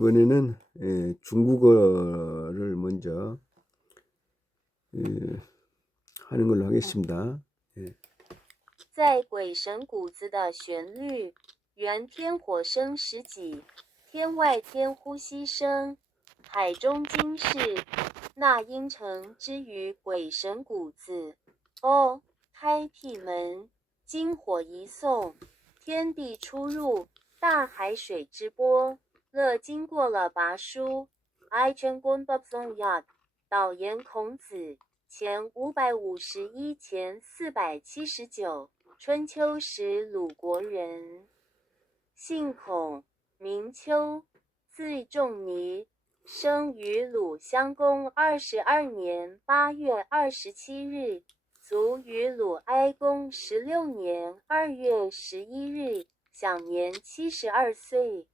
이번에는 중국어를 먼저 하는 걸로 하겠습니다. 在鬼神谷子的旋律，原天火生时己，天外天呼吸声，海中金是，那阴城之于鬼神谷子。哦，开辟门，金火一送，天地出入，大海水之波。乐经过了拔书，I 全观不松呀，导言孔子。前551前479，春秋时鲁国人，姓孔，名丘，字仲尼，生于鲁襄公22年8月27日，卒于鲁哀公16年2月11日，享年72岁。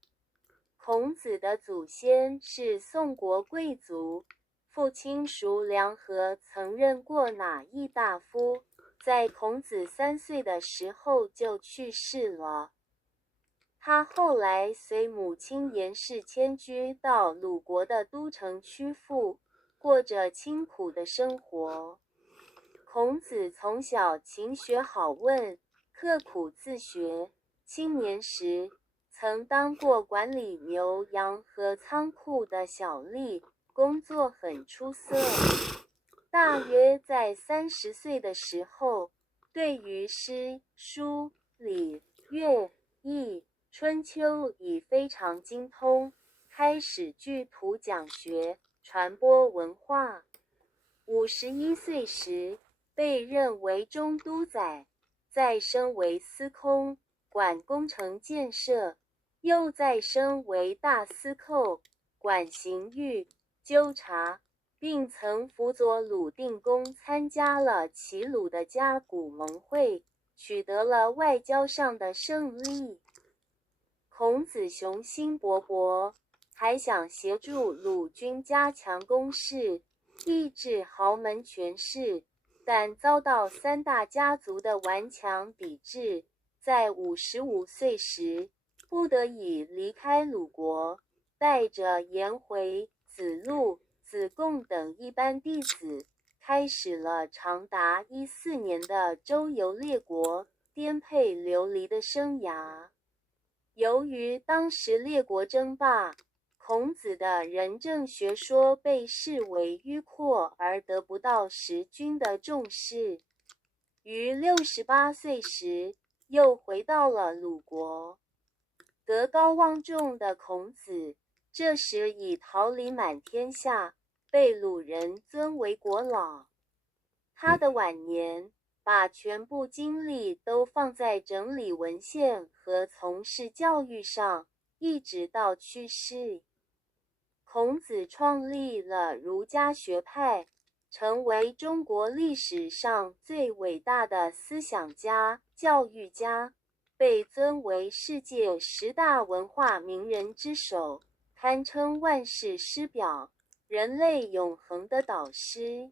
孔子的祖先是宋国贵族。父亲属梁和曾任过哪邑大夫，在孔子3岁的时候就去世了。他后来随母亲颜氏迁居到鲁国的都城曲阜，过着清苦的生活。孔子从小勤学好问，刻苦自学，青年时曾当过管理牛羊和仓库的小吏，工作很出色。大约在30岁的时候，对于诗、书、礼、乐、易、春秋已非常精通，开始据图讲学，传播文化。51岁时，被任为中都宰，再升为司空，管工程建设，又再升为大司寇，管刑狱、纠察，并曾辅佐鲁定公参加了齐鲁的甲骨盟会，取得了外交上的胜利。孔子雄心勃勃，还想协助鲁军加强攻势，抑制豪门权势，但遭到3大家族的顽强抵制，在55岁时，不得已离开鲁国，带着颜回、子路、子贡等一班弟子，开始了长达14年的周游列国、颠沛流离的生涯。由于当时列国争霸，孔子的仁政学说被视为迂阔而得不到时君的重视。于68岁时，又回到了鲁国。德高望重的孔子，这时已桃李满天下，被鲁人尊为国老。他的晚年，把全部精力都放在整理文献和从事教育上，一直到去世。孔子创立了儒家学派，成为中国历史上最伟大的思想家、教育家，被尊为世界10大文化名人之首，堪称万世师表，人类永恒的导师。《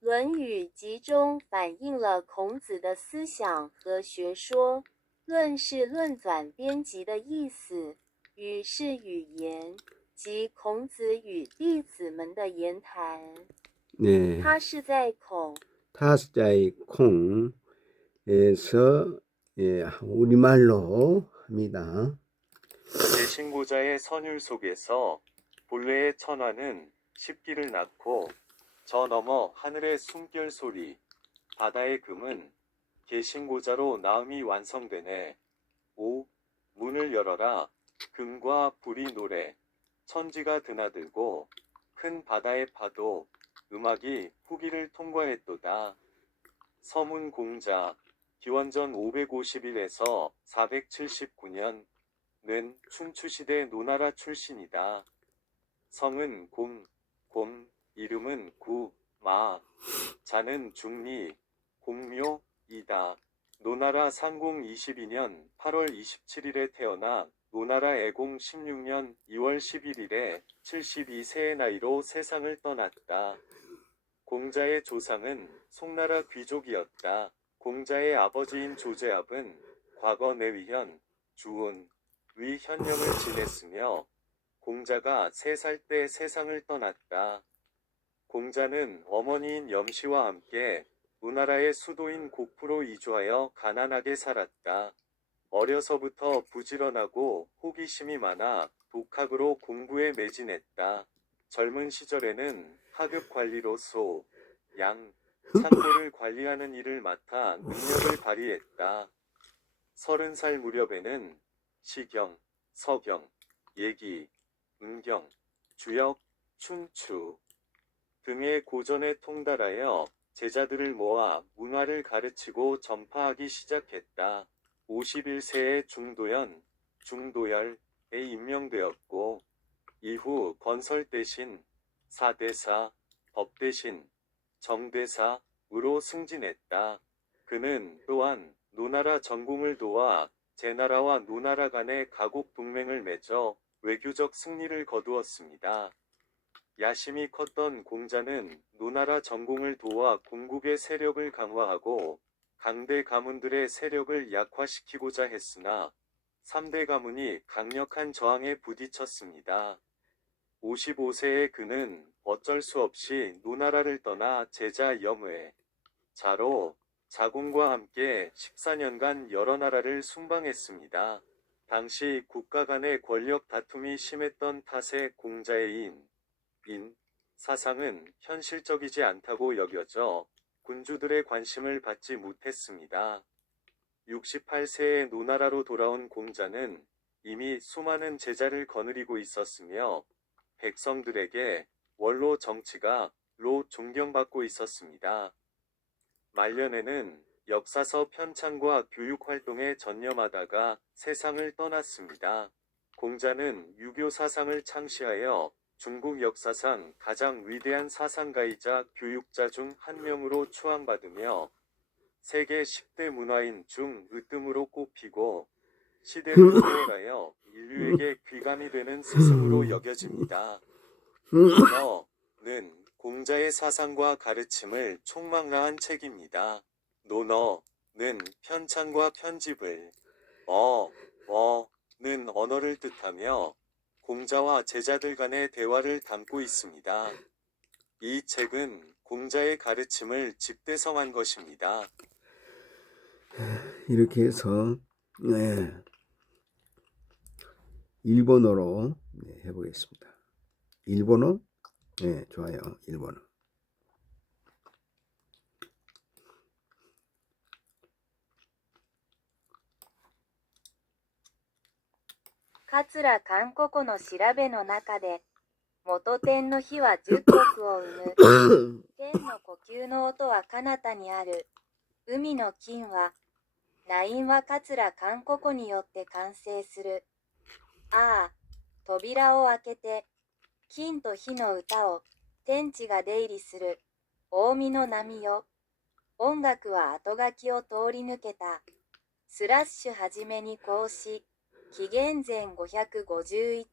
论语集》中反映了孔子的思想和学说，论是论纂编辑的意思，语是语言，即孔子与弟子们的言谈。네, 他是在孔 타스자의 콩에서 우리말로 합니다. 계신고자의 선율 속에서 본래의 천화는 십기를 낳고 저 너머 하늘의 숨결 소리 바다의 금은 계신고자로 나음이 완성되네. 5. 문을 열어라. 금과 불이 노래. 천지가 드나들고 큰 바다의 파도 음악이 후기를 통과했도다. 서문 공자 기원전 551에서 479년 는 춘추시대 노나라 출신이다. 성은 곰, 이름은 구, 마, 자는 중리, 공묘이다. 노나라 상공 22년 8월 27일에 태어나 노나라 애공 16년 2월 11일에 72세의 나이로 세상을 떠났다. 공자의 조상은 송나라 귀족이었다. 공자의 아버지인 조제압은 과거 내위현, 주운, 위현령을 지냈으며 공자가 3살 때 세상을 떠났다. 공자는 어머니인 염씨와 함께 우나라의 수도인 곡부로 이주하여 가난하게 살았다. 어려서부터 부지런하고 호기심이 많아 독학으로 공부에 매진했다. 젊은 시절에는 하급 관리로 소, 양, 창고를 관리하는 일을 맡아 능력을 발휘했다. 30살 무렵에는 시경, 서경, 예기, 은경, 주역, 춘추 등의 고전에 통달하여 제자들을 모아 문화를 가르치고 전파하기 시작했다. 51세에 중도열에 임명되었고 이후 건설대신, 사대사, 법대신, 정대사으로 승진했다. 그는 또한 노나라 전공을 도와 제나라와 노나라 간의 가곡 동맹을 맺어 외교적 승리를 거두었습니다. 야심이 컸던 공자는 노나라 전공을 도와 공국의 세력을 강화하고 강대 가문들의 세력을 약화시키고자 했으나 3대 가문이 강력한 저항에 부딪혔습니다. 55세에 그는 어쩔 수 없이 노나라를 떠나 제자 염의, 자로, 자공과 함께 14년간 여러 나라를 순방했습니다. 당시 국가 간의 권력 다툼이 심했던 탓에 공자의 사상은 현실적이지 않다고 여겨져 군주들의 관심을 받지 못했습니다. 68세에 노나라로 돌아온 공자는 이미 수많은 제자를 거느리고 있었으며 백성들에게 원로 정치가로 존경받고 있었습니다. 말년에는 역사서 편찬과 교육 활동에 전념하다가 세상을 떠났습니다. 공자는 유교 사상을 창시하여 중국 역사상 가장 위대한 사상가이자 교육자 중 한 명으로 추앙받으며 세계 10대 문화인 중 으뜸으로 꼽히고 시대를 초월하여 인류에게 귀감이 되는 스승으로 여겨집니다. 논어는 공자의 사상과 가르침을 총망라한 책입니다. 논어는 편찬과 편집을, 는 언어를 뜻하며 공자와 제자들 간의 대화를 담고 있습니다. 이 책은 공자의 가르침을 집대성한 것입니다. 이렇게 해서 네, 일본어로 해보겠습니다. 일본어? 네, 좋아요. 일본어.桂韓国の調べの中で、元天の火は十国を生む。天の呼吸の音は彼方にある。海の金は、ナインは桂韓国によって完成する。ああ、扉を開けて、金と火の歌を、天地が出入りする。近江の波よ。音楽は後書きを通り抜けた。スラッシュはじめに孔子。紀元前551、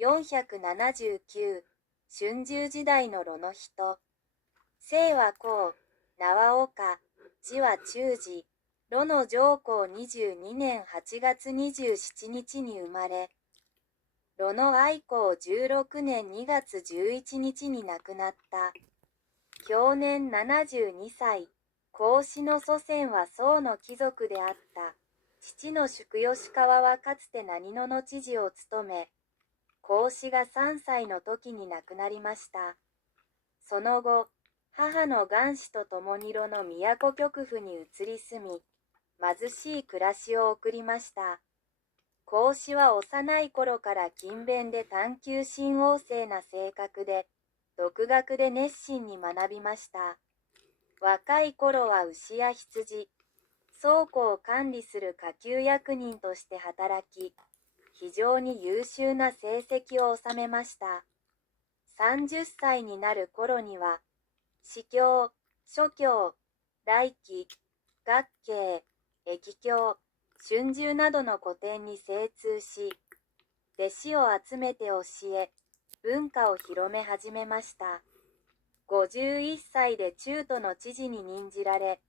479、春秋時代の炉の人。姓は公、名は岡、地は中寺。炉の上皇22年8月27日に生まれ、炉の愛公16年2月11日に亡くなった。享年72歳。孔子の祖先は宋の貴族であった。父の宿吉川はかつて何野の知事を務め、孔子が3歳の時に亡くなりました。その後、母の元子と共に炉の都極府に移り住み、貧しい暮らしを送りました。孔子は幼い頃から勤勉で探求心旺盛な性格で、独学で熱心に学びました。若い頃は牛や羊、倉庫を管理する下級役人として働き、非常に優秀な成績を収めました。30歳になる頃には、司教、諸教、来記、学慶、易経、春秋などの古典に精通し、弟子を集めて教え、文化を広め始めました。51歳で中都の知事に任じられ、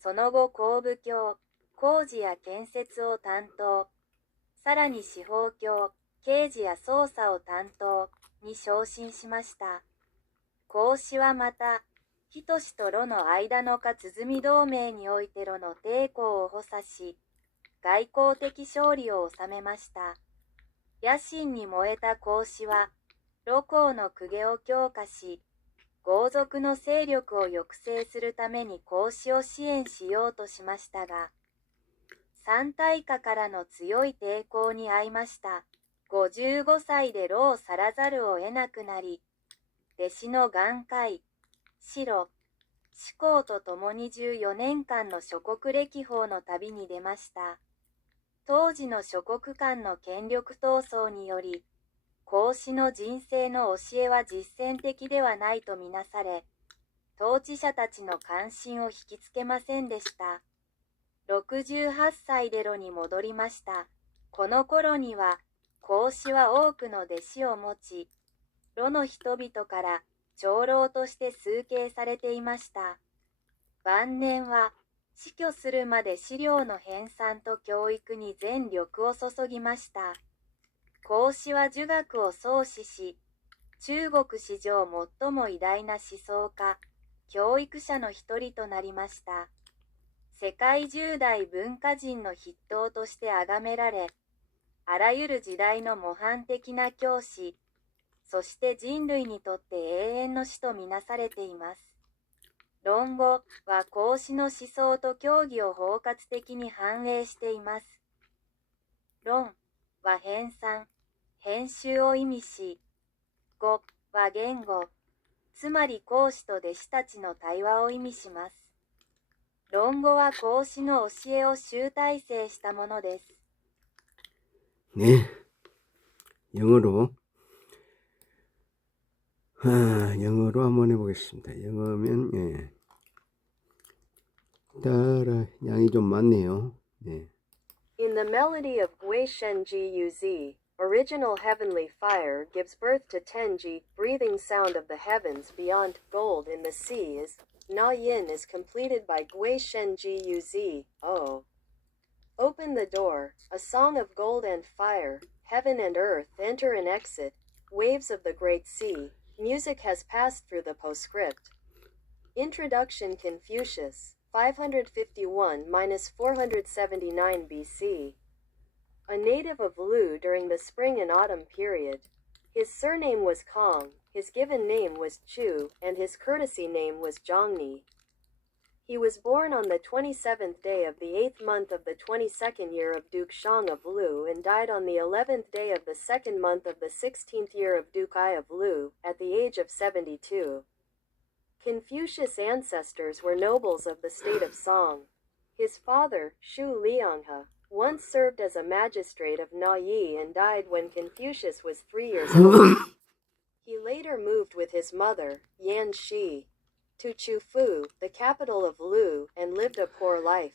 その後工部教、工事や建設を担当、さらに司法教、刑事や捜査を担当に昇進しました。孔子はまた、人志と魯の間のか鼓同盟において魯の抵抗を補佐し、外交的勝利を収めました。野心に燃えた孔子は、魯公の公家を強化し、豪族の勢力を抑制するために孔子を支援しようとしましたが、三大家からの強い抵抗に遭いました。55歳で魯を去らざるを得なくなり、弟子の眼海、白、志功と共に14年間の諸国歴訪の旅に出ました。当時の諸国間の権力闘争により、孔子の人生の教えは実践的ではないとみなされ、統治者たちの関心を引きつけませんでした。68歳で魯に戻りました。この頃には、孔子は多くの弟子を持ち、魯の人々から長老として崇敬されていました。晩年は、死去するまで資料の編纂と教育に全力を注ぎました。孔子は儒学を創始し、中国史上最も偉大な思想家、教育者の一人となりました。世界10大文化人の筆頭として崇められ、あらゆる時代の模範的な教師、そして人類にとって永遠の師とみなされています。論語は孔子の思想と教義を包括的に反映しています。論は編纂、編集を意味し、語は言語、つまり孔子と弟子たちの対話を意味します。論語は孔子の教えを集大成したものです。 네, 영어로 영어로 한번 해보겠습니다. 영어면 예. 따라 양이 좀 많네요. 네. In the melody of Gui Shen Ji Yu Zi, original heavenly fire gives birth to Tenji, breathing sound of the heavens beyond, gold in the sea is, Na Yin is completed by Gui Shen Ji Yu Zi, O. Open the door, a song of gold and fire, heaven and earth enter and exit, waves of the great sea, music has passed through the postscript. Introduction Confucius, 551–479 BC. A native of Lu during the spring and autumn period. His surname was Kong, his given name was Chu, and his courtesy name was Zhongni. He was born on the 27th day of the 8th month of the 22nd year of Duke Shang of Lu and died on the 11th day of the 2nd month of the 16th year of Duke Ai of Lu, at the age of 72. Confucius' ancestors were nobles of the state of Song. His father, Shu Lianghe, once served as a magistrate of Na Yi and died when Confucius was 3 years old. He later moved with his mother, Yan Shi, to Chufu, the capital of Lu, and lived a poor life.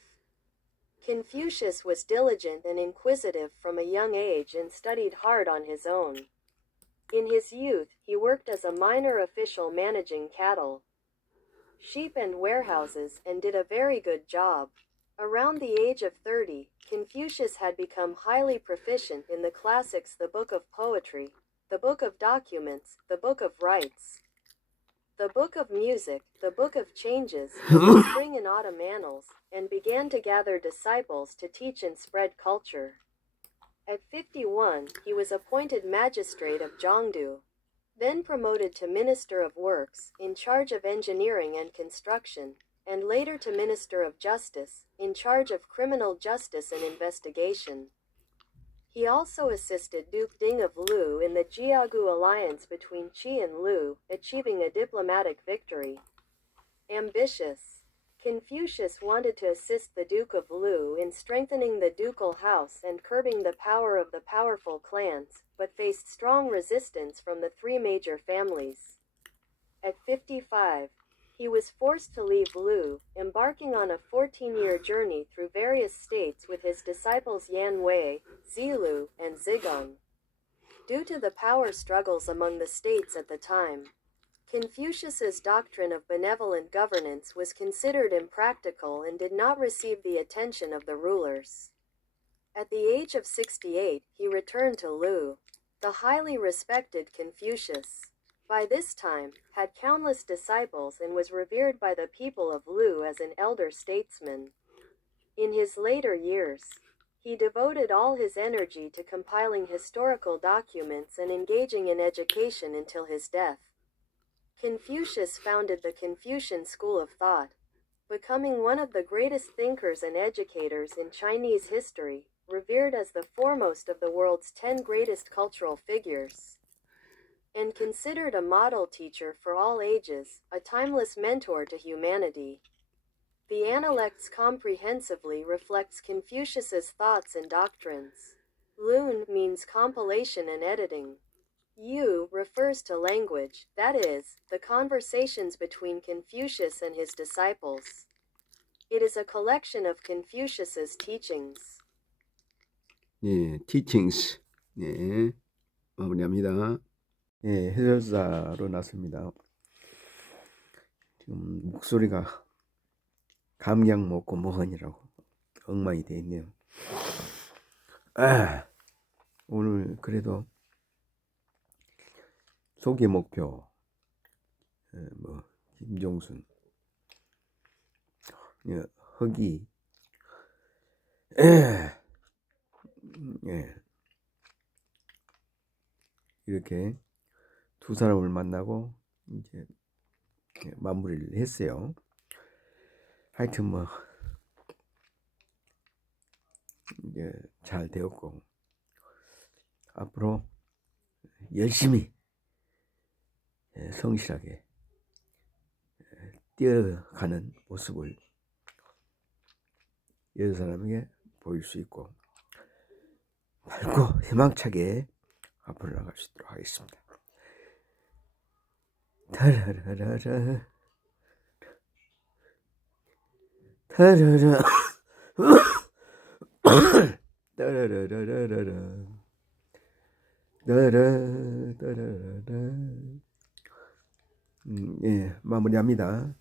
Confucius was diligent and inquisitive from a young age and studied hard on his own. In his youth, he worked as a minor official managing cattle, sheep and warehouses, and did a very good job. Around the age of 30, Confucius had become highly proficient in the classics, the Book of Poetry, the Book of Documents, the Book of Rites, the Book of Music, the Book of Changes, and the Spring and Autumn Annals, and began to gather disciples to teach and spread culture. At 51, he was appointed magistrate of Zhongdu, then promoted to Minister of Works, in charge of engineering and construction, and later to Minister of Justice, in charge of criminal justice and investigation. He also assisted Duke Ding of Lu in the Jiagu alliance between Qi and Lu, achieving a diplomatic victory. Ambitious, Confucius wanted to assist the Duke of Lu in strengthening the ducal house and curbing the power of the powerful clans, but faced strong resistance from the three major families. At 55, he was forced to leave Lu, embarking on a 14-year journey through various states with his disciples Yan Wei, Zilu, and Zigong. Due to the power struggles among the states at the time, Confucius's doctrine of benevolent governance was considered impractical and did not receive the attention of the rulers. At the age of 68, he returned to Lu. the highly respected Confucius. By this time, had countless disciples and was revered by the people of Lu as an elder statesman. In his later years, he devoted all his energy to compiling historical documents and engaging in education until his death. Confucius founded the Confucian school of thought, becoming one of the greatest thinkers and educators in Chinese history, revered as the foremost of the world's 10 greatest cultural figures, and considered a model teacher for all ages, a timeless mentor to humanity. The Analects comprehensively reflects Confucius's thoughts and doctrines. Lun means compilation and editing. Yu refers to language, that is, the conversations between Confucius and his disciples. It is a collection of Confucius's teachings. 예, teachings. 예, 마무리합니다. 예, 해설사로 났습니다. 지금 목소리가 감량 먹고 뭐하니라고 엉망이 돼 있네요. 오늘 그래도 소개 목표, 김종순, 허기, 이렇게 두 사람을 만나고 이제 마무리를 했어요. 하여튼 이제 잘 되었고 앞으로 열심히 성실하게 뛰어가는 모습을 여러 사람에게 보일 수 있고 밝고 희망차게 앞으로 나갈 수 있도록 하겠습니다. 타라라라라 타라라 따라라라라라 따라라라라 예, 마무리합니다.